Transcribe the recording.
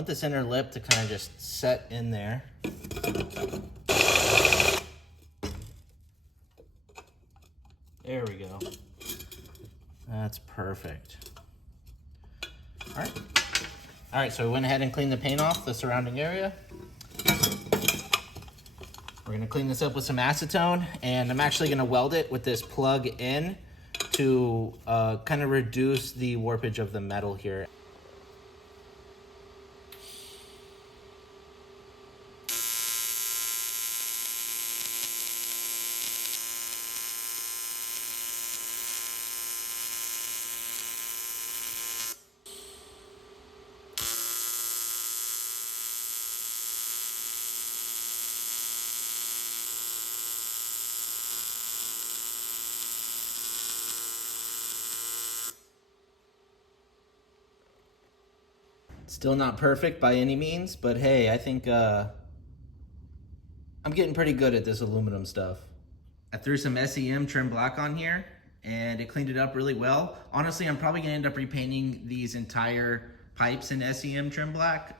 want this inner lip to kind of just set in there. There we go. That's perfect. All right, so we went ahead and cleaned the paint off the surrounding area. We're gonna clean this up with some acetone, and I'm actually gonna weld it with this plug in to kind of reduce the warpage of the metal here. Still not perfect by any means, but hey, I think I'm getting pretty good at this aluminum stuff. I threw some SEM trim black on here and it cleaned it up really well. Honestly, I'm probably gonna end up repainting these entire pipes in SEM trim black.